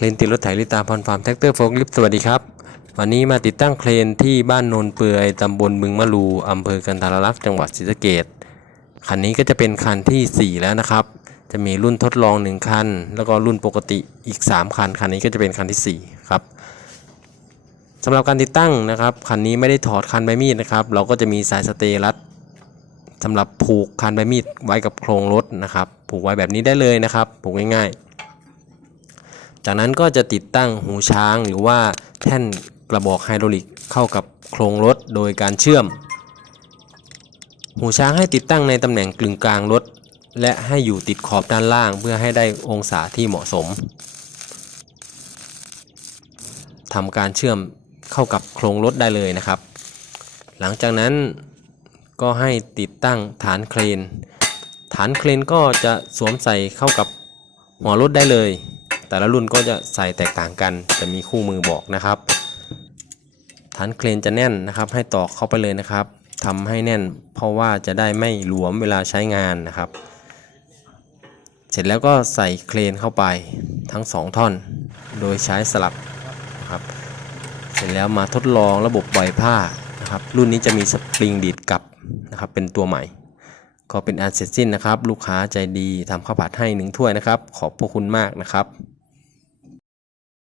เครนติดรถไถลิตาพรฟาร์มแท็กเตอร์โฟล์คลิฟต์สวัสดีครับ วันนี้มาติดตั้งเครนที่บ้านโนนเปือยตำบลบึงมะลูอำเภอกันทารลักษ์จังหวัดศรีสะเกษคันนี้ก็จะเป็นคันทีสี่ 4 แล้วนะครับ จะมีรุ่นทดลอง 1 คัน แล้วก็รุ่นปกติอีก 3 คัน คันนี้ก็จะเป็นคันทีสี่ 4 ครับสำหรับการติดตั้งนะครับคันนี้ไม่ได้ถอดคันใบมีดนะครับ เราก็จะมีสายสเตย์รัดสำหรับผูกคันใบมีดไว้กับโครงรถนะครับ ผูกไว้แบบนี้ได้เลยนะครับ ผูกง่ายๆ จากนั้นก็จะติดตั้งหูช้างหรือว่าแท่นกระบอกไฮดรอลิกเข้ากับโครงรถโดยการเชื่อม หูช้างให้ติดตั้งในตำแหน่งกลึงกลางรถ และให้อยู่ติดขอบด้านล่างเพื่อให้ได้องศาที่เหมาะสมทำการเชื่อมเข้ากับโครงรถได้เลยนะครับ หลังจากนั้นก็ให้ติดตั้งฐานเครน ฐานเครนก็จะสวมใส่เข้ากับหัวรถได้เลย แต่ละรุ่นก็จะใส่แตกต่างกัน จะมีคู่มือบอกนะครับฐานเครนจะแน่นนะครับให้ตอกเข้าไปเลยนะครับทำให้แน่นเพราะว่าจะได้ไม่หลวมเวลาใช้งานนะครับ เสร็จแล้วก็ใส่เครนเข้าไปทั้งสองท่อน โดยใช้สลับนะครับ เสร็จแล้วมาทดลองระบบปล่อยผ้านะครับ รุ่นนี้จะมีสปริงดีดกลับนะครับเป็นตัวใหม่ ก็เป็นอันเสร็จสิ้นนะครับ ลูกค้าใจดีทำข้าวผัดให้หนึ่งถ้วยนะครับ ขอบพระคุณมากนะครับ